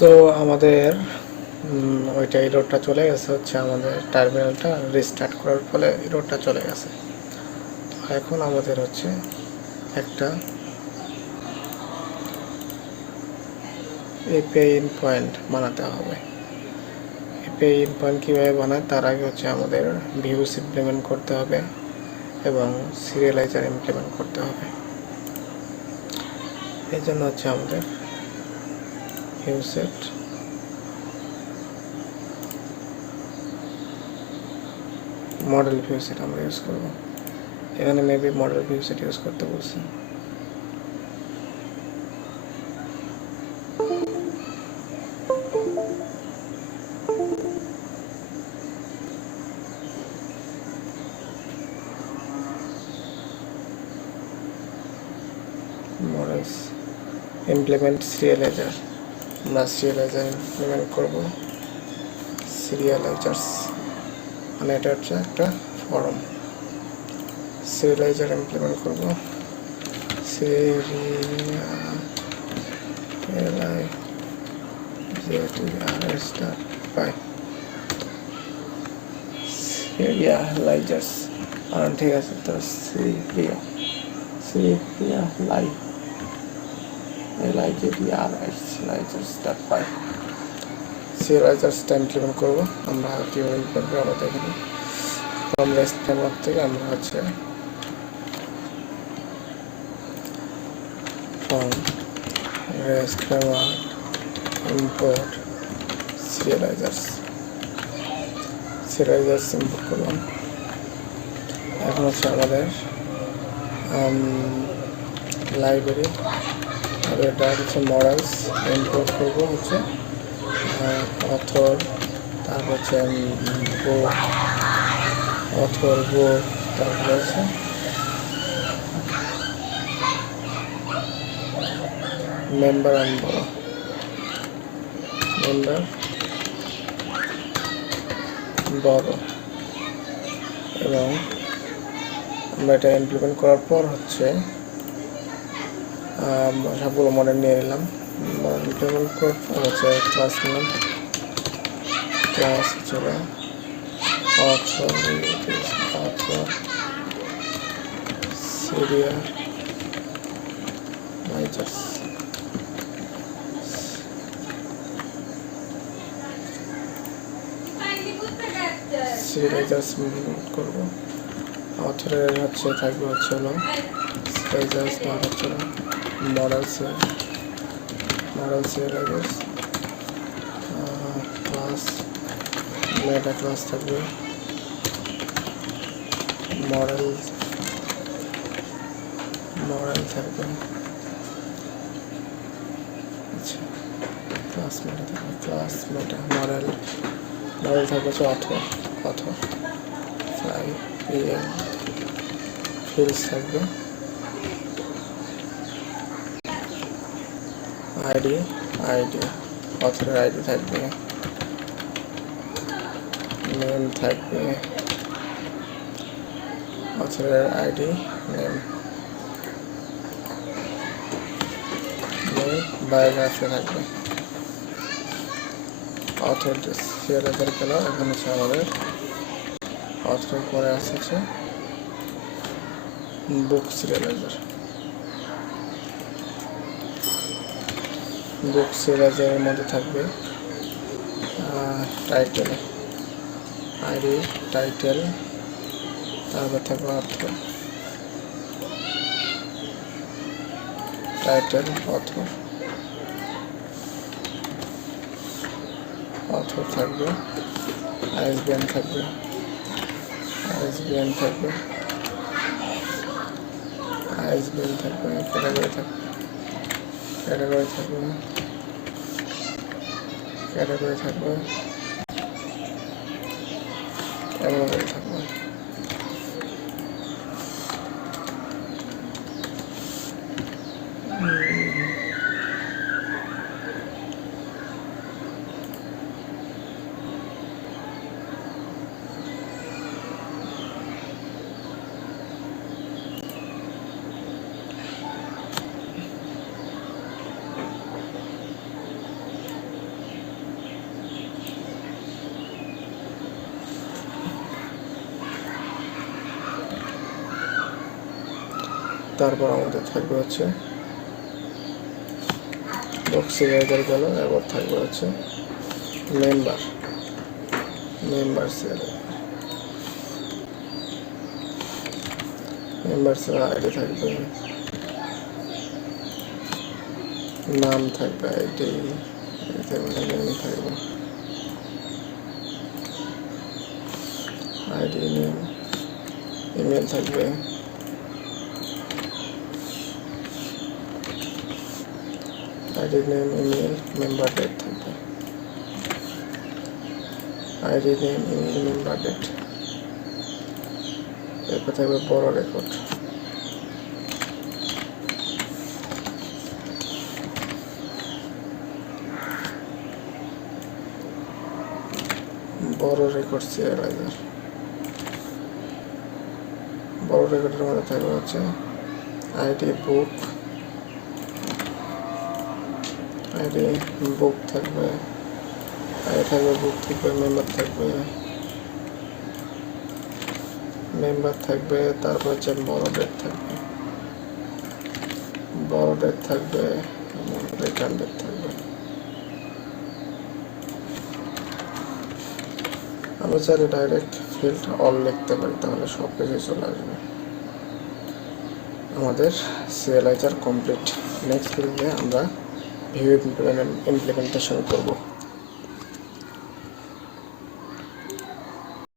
তো আমাদের ওইটা এররটা চলে গেছে, হচ্ছে আমাদের টার্মিনালটা রিস্টার্ট করার ফলে এররটা চলে গেছে। তো এখন আমাদের হচ্ছে একটা এপিআই ইন পয়েন্ট বানাতে হবে। এপিআই ইন পয়েন্ট কীভাবে বানায় তার আগে হচ্ছে আমাদের ভিউস ইমপ্লিমেন্ট করতে হবে এবং সিরিয়ালাইজার ইমপ্লিমেন্ট করতে হবে। এই জন্য হচ্ছে আমাদের ভিউসেট মডেল ভিউসেট আমরা ইউজ করব। এখানে মেবি মডেল ভিউসেট ইউজ করতে বলছি। মডেলস ইমপ্লিমেন্ট সিরিয়ালাইজার, আমরা সিরিয়ালাইজার ইমপ্লিমেন্ট করব। সিরিয়ালাইজার্স মানে এটা হচ্ছে একটা ফর্ম। সিরিয়ালাইজার ইমপ্লিমেন্ট করব। সিরিয়ালাইজার্স ঠিক আছে। তো সিরিয়ালাইজার্সটা ইমপ্লিমেন্ট করবো। আমরা কীভাবে করবো আমাদের এখানে ফ্রম রেস্ট ফ্রেমওয়ার্ক থেকে আমরা হচ্ছে from rest framework import serializers import করলাম। এখন হচ্ছে আমাদের লাইব্রেরি আর এটা হচ্ছে মডেলস ইম্পোর্ট করবো হচ্ছে অথর, তারপর হচ্ছে বুক, তারপর হচ্ছে মেম্বার আনবো, মেম্বার বড়। এবং আমরা এটা ইমপ্লিমেন্ট করার পর হচ্ছে সবগুলো মডেল নিয়ে নিলাম। ইমপ্লিমেন্ট করার পর হচ্ছে ক্লাস নিলাম। ক্লাস ছিল অথর সিরিয়ালাইজার্স। সিরিয়ালাইজার্স করবো। অথরের হচ্ছে থাকবে হচ্ছে হলো সিরিয়ালাইজার্স, না হচ্ছে মডেল সিরিয়ালাইজার্স। ক্লাস মেটা ক্লাস থাকবে মডেল থাকবে। আচ্ছা, ক্লাস মেটা মডেল থাকবে হচ্ছে অথর ফিল্ডস থাকবে আইডি অথরের আইডি থাকবে, নেম থাকবে অথরের আইডি নেম, বায়োগ্রাফি থাকবে। অথর সিরিয়ালাইজার গেল। এখন হচ্ছে আমাদের অথর পরে আসছে বুক সিরিয়ালাইজার। বুক সিরিয়ালাইজারের মধ্যে থাকবে টাইটেল, আইডি, টাইটেল, তারপর থাকবে অথর, টাইটেল, অথর থাকবে, আইএসবিএন থাকবে, ক্যাটাগরি থাকবে, ক্যাটাগরি থাকবে। তারপর আমাদের থাকবে হচ্ছে বুক সিরিয়ালাইজার গেল। এবার থাকবে হচ্ছে মেম্বার মেম্বার্সের আইডি থাকবে, নাম থাকবে, আইডি নেম থাকবে, আইডি নেম, ইমেল থাকবে, ID name, email, member date থাকবে, ID name, email, member date. এরপর থাকবে বড় রেকর্ড, বড় রেকর্ড সিরিয়ালাইজার। বড় রেকর্ডের মধ্যে থাকবে হচ্ছে আইডি বুক, আইডি বুক থাকবে, আইডি থাকবে, বুক থাকবে, মেম্বার থাকবে, তারপর হচ্ছে বড় ডেট থাকবে, এবং রিটার্ন ডেট থাকবে। আমরা চাইলে ডাইরেক্ট ফিল্ড অল লিখতে পারি, তাহলে সব কিছুই চলে আসবে। আমাদের সিরিয়ালাইজার কমপ্লিট। নেক্সট ভিডিওতে আমরা ভিউ ইমপ্লিমেন্টেশন করব।